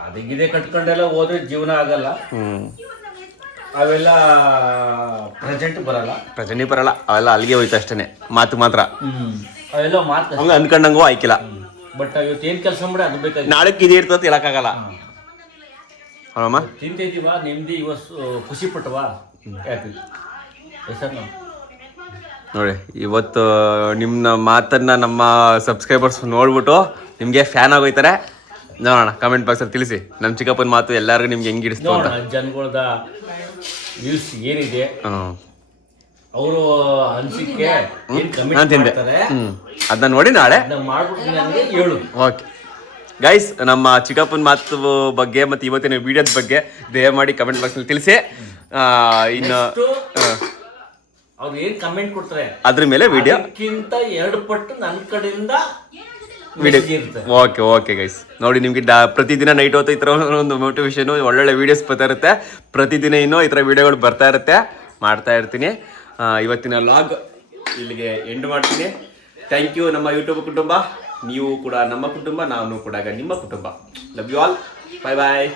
ಅದಿಗಿದೆ ಕಟ್ಕೊಂಡೆಲ್ಲ ಹೋದ್ರೆ ಜೀವನ ಆಗಲ್ಲ. ಅವೆಲ್ಲ ಪ್ರೆಸೆಂಟ್ ಬರಲ್ಲ. ಅವೆಲ್ಲ ಅಲ್ಲಿಗೆ ಹೋಯ್ತು ಅಷ್ಟೇನೆ, ಮಾತು ಮಾತ್ರ. ಅವೆಲ್ಲ ಮಾತು ಹಂಗೆ ಅನ್ಕೊಂಡಂಗೂ ಆಯ್ಕಿಲ್ಲ. ಬಟ್ ಇವತ್ತು ಏನು ಕೆಲಸ ಮಾಡಿ ಅದು ಬೇಕಾಗಿ ನಾಳೆಗೆ ಇದೇ ಇರ್ತದೆ ಹೇಳಕ್ಕಾಗಲ್ಲ. ಅಮ್ಮ ತಿಂತಿದ್ದೀವ ನೆಮ್ಮದಿ, ಇವತ್ತು ಖುಷಿ ಪಟ್ಟವಾ, ಹ್ಯಾಪಿ. ಸರ್ ನೋಡಿ, ಇವತ್ತು ನಿಮ್ಮ ಮಾತನ್ನ ನಮ್ಮ ಸಬ್ಸ್ಕ್ರೈಬರ್ಸ್ ನೋಡ್ಬಿಟ್ಟು ನಿಮಗೆ ಫ್ಯಾನ್ ಆಗೋಯ್ತಾರೆ. ನೋಡೋಣ, ಕಮೆಂಟ್ ಬಾಕ್ಸಲ್ಲಿ ತಿಳಿಸಿ ನಮ್ಮ ಚಿಕ್ಕಪ್ಪನ ಮಾತು ಎಲ್ಲರಿಗೂ ನಿಮ್ಗೆ ಹೆಂಗೆ ಹಿಡಿಸ್ತು ಅಂತ. ಜನಗಳದ ವ್ಯೂಸ್ ಏನಿದೆ, ಅವರು ಅನಿಸಿಕೆ ಅದನ್ನ ನೋಡಿ ನಾಳೆ ಹೇಳು. ಓಕೆ ಗೈಸ್, ನಮ್ಮ ಚಿಕ್ಕಪ್ಪನ ಮಾತು ಬಗ್ಗೆ ಮತ್ತು ಇವತ್ತಿನ ವಿಡಿಯೋದ ಬಗ್ಗೆ ದಯಮಾಡಿ ಕಮೆಂಟ್ ಬಾಕ್ಸಲ್ಲಿ ತಿಳಿಸಿ. ಇನ್ನು ಅವ್ರು ಏನು ಕಮೆಂಟ್ ಕೊಡ್ತಾರೆ ಅದ್ರ ಮೇಲೆ ವಿಡಿಯೋ 2 ಪಟ್ಟು ನನ್ನ ಕಡೆಯಿಂದ ವಿಡಿಯೋ message ಇರುತ್ತೆ. ಓಕೆ ಗೈಸ್ ನೋಡಿ ನಿಮಗೆ ಪ್ರತಿದಿನ ನೈಟ್ ಹೊತ್ತು ಈ ಥರ ಒಂದು ಮೋಟಿವೇಶನ್ ಒಳ್ಳೊಳ್ಳೆ ವೀಡಿಯೋಸ್ ಬರ್ತಾ ಇರುತ್ತೆ. ಪ್ರತಿದಿನ ಇನ್ನೂ ಈ ಥರ ವೀಡಿಯೋಗಳು ಬರ್ತಾ ಇರುತ್ತೆ, ಮಾಡ್ತಾ ಇರ್ತೀನಿ. ಇವತ್ತಿನ ಲಾಗ್ ಇಲ್ಲಿಗೆ ಎಂಡ್ ಮಾಡ್ತೀನಿ. ಥ್ಯಾಂಕ್ ಯು ನಮ್ಮ ಯೂಟ್ಯೂಬ್ ಕುಟುಂಬ. ನೀವು ಕೂಡ ನಮ್ಮ ಕುಟುಂಬ, ನಾನು ಕೂಡ ನಿಮ್ಮ ಕುಟುಂಬ. Love you all. Bye bye.